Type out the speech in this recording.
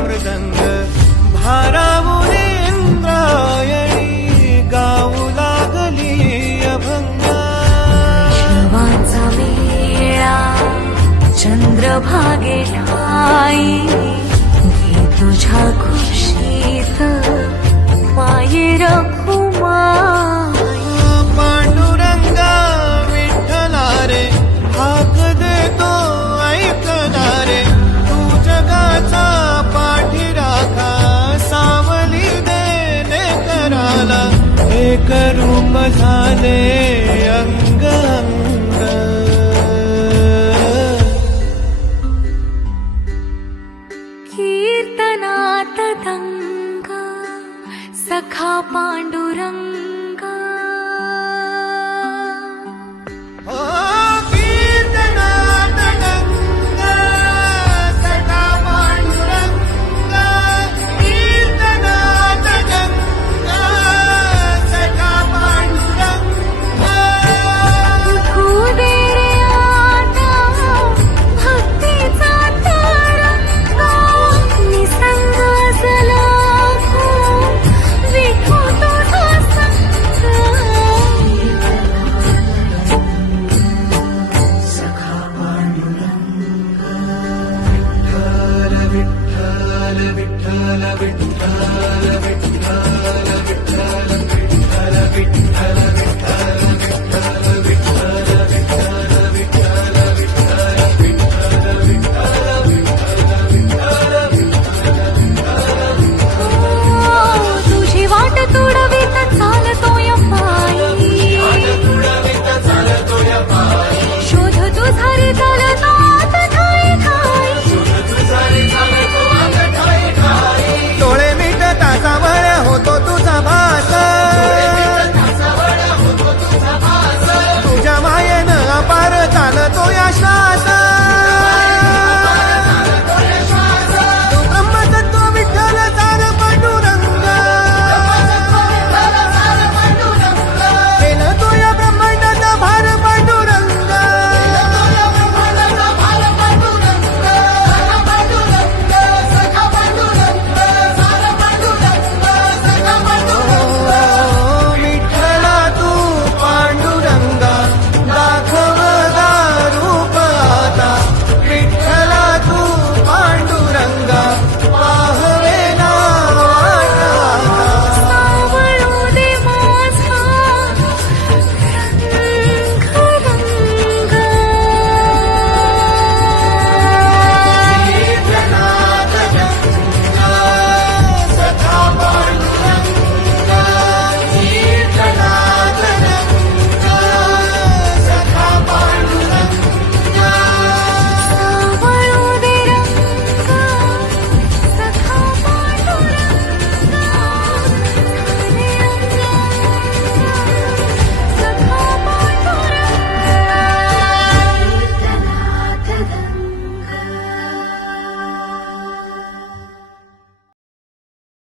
मृदंग भारामुनेंद्रायणी गाऊ लागली अभंग चंद्रभागे ठाई प्रेम झाले अंग अंग कीर्तनात दंग सखा Pandurang. Halabit, halabit, halabit, halabit, halabit, halabit, halabit, halabit, halabit, halabit, halabit, halabit,